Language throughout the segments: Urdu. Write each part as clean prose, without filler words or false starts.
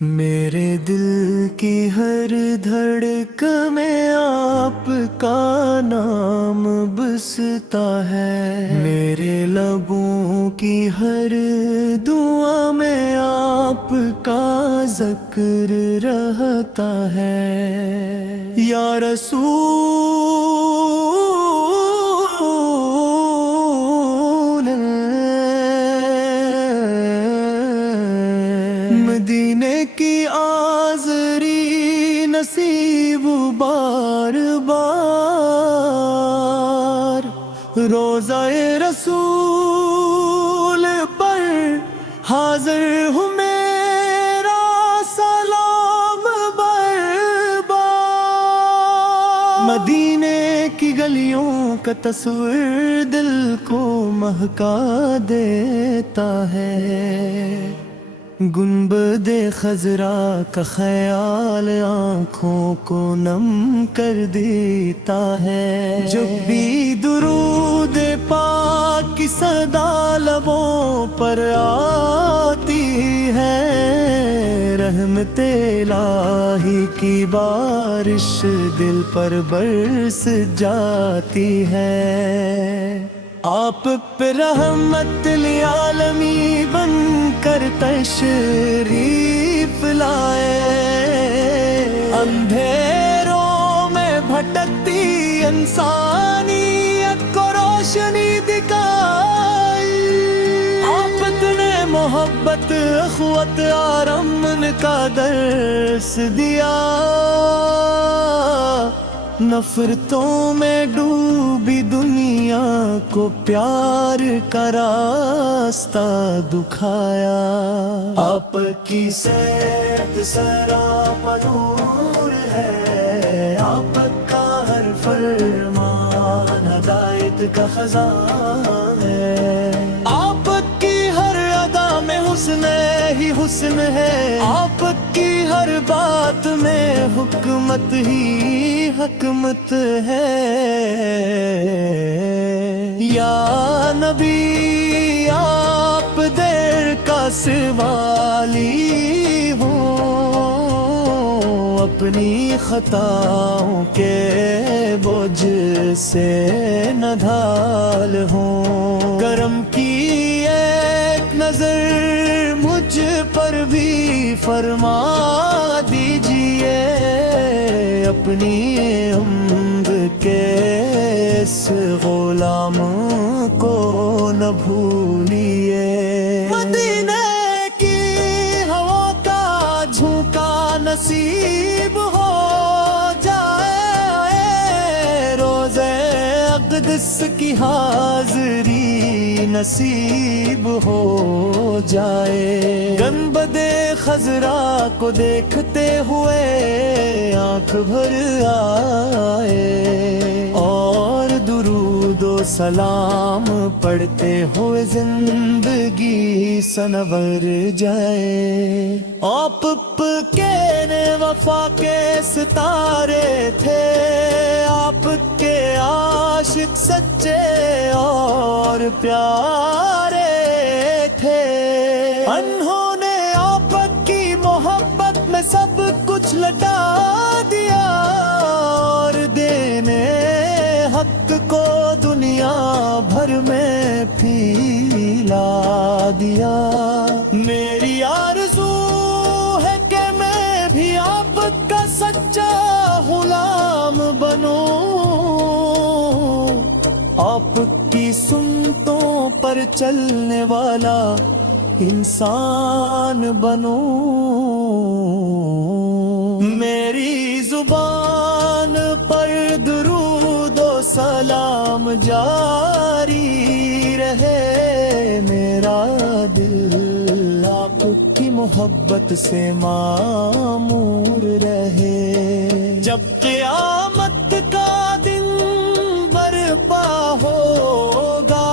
میرے دل کی ہر دھڑکن میں آپ کا نام بستا ہے، میرے لبوں کی ہر دعا میں آپ کا ذکر رہتا ہے۔ یا رسول مدینے کی آذری نصیب بار بار، روضہ رسول پر حاضر ہوں میرا سلام بربار۔ مدینے کی گلیوں کا تصور دل کو مہکا دیتا ہے، گنبد خضرا کا خیال آنکھوں کو نم کر دیتا ہے۔ جب بھی درود پاک کی صدا لبوں پر آتی ہے، رحمت الہی کی بارش دل پر برس جاتی ہے۔ آپ پہ رحمت للعالمین بن کر تشریف لائے، اندھیروں میں بھٹکتی انسانیت کو روشنی دکھائی۔ آپ نے محبت اخوت اور امن کا درس دیا، نفرتوں میں ڈوبی دنیا کو پیار کا راستہ دکھایا۔ آپ کی صحت سراپا نور ہے، آپ کا ہر فرمان ہدایت کا خزانہ ہے۔ آپ کی ہر ادا میں حسن ہی حسن ہے، آپ کی ہر بات میں حکمت ہی حکمت ہے۔ یا نبی آپ دیر کا سوالی ہو، اپنی خطاؤں کے بوجھ سے نہ ڈھال ہوں۔ کرم کی ایک نظر مجھ پر بھی فرما دیجئے، اپنی عمر کے اس غلام کو نہ بھولیے۔ مدینے کی ہوا کا جھونکا نصیب ہو جائے، روزے اقدس کی حاضری نصیب ہو جائے۔ گنبد خضرا کو دیکھتے ہوئے آنکھ بھر آئے، اور درود و سلام پڑھتے ہوئے زندگی سنور جائے۔ آپ کے وفا کے ستارے تھے، آپ کے عاشق سچے اور پیارے تھے، انہوں نے آپ کی محبت میں سب کچھ لٹا دیا، اور دینے حق کو دنیا بھر میں پھیلا دیا۔ میری آرزو ہے کہ میں بھی آپ کا سچا غلام بنوں، آپ کی سنتوں پر چلنے والا انسان بنوں۔ میری زبان پر درود و سلام جاری رہے، میرا دل آپ کی محبت سے معمور رہے۔ جب قیامت کا دن برپا ہوگا،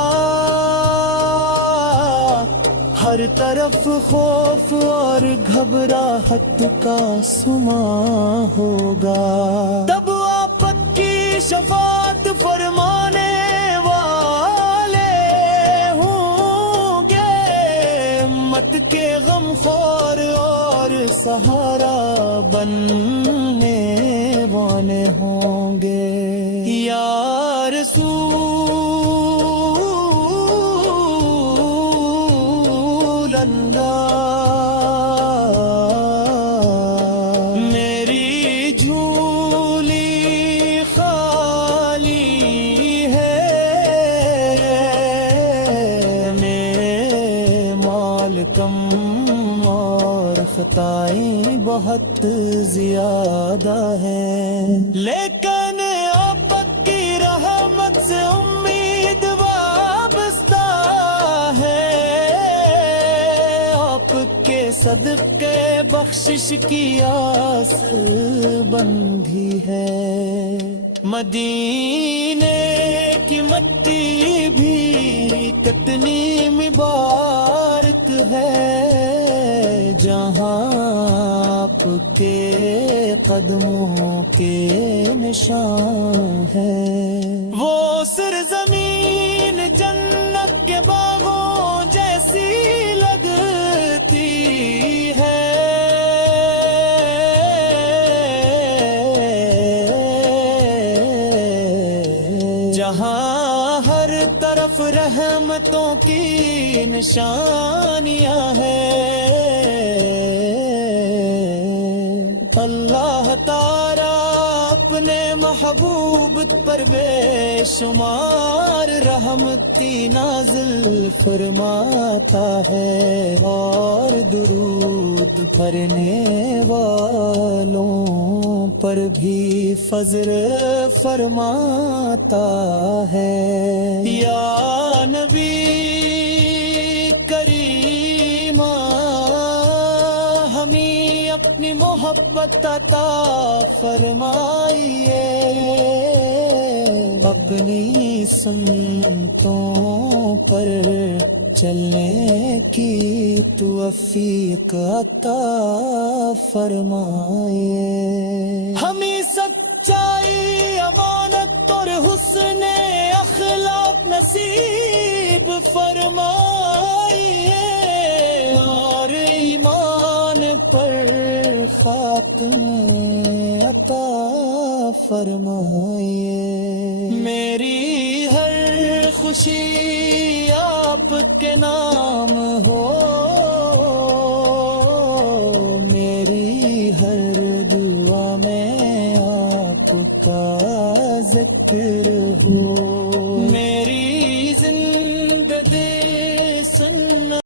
ہر طرف خوف اور گھبراہٹ کا سما ہوگا، تب آپ کی شفاعت فرمانے والے ہوں گے، امت کے غم خور اور سہارا بننے والے ہوں گے. یا رسول اللہ میری جھولی خالی ہے، میرے مال کم اور خطائیں بہت زیادہ ہیں، لیکن آپ کی رحمت سے امید وابستہ ہے، آپ کے صدقے بخشش کی آس بندھی ہے. مدینے کی مٹی بھی کتنی مبارک ہے، جہاں آپ کے قدموں کے نشان ہے. وہ سرزمین جنت کے باغوں جیسی لگتی ہے، جہاں ہر طرف رحمتوں کی نشانیاں ہیں. اللہ تعالیٰ اپنے محبوب پر بے شمار رحمتی نازل فرماتا ہے، اور درود پڑھنے والوں پر بھی فضل فرماتا ہے. یا نبی کریم ہمیں اپنی محبت عطا فرمائیے، اپنی سنتوں پر چلنے کی توفیق عطا فرمائیے. ہمیں سچائی، امانت اور حسن اخلاق نصیب فرمائیے، اور ایمان پر خاتمے عطا فرمائیے. میری ہر خوشی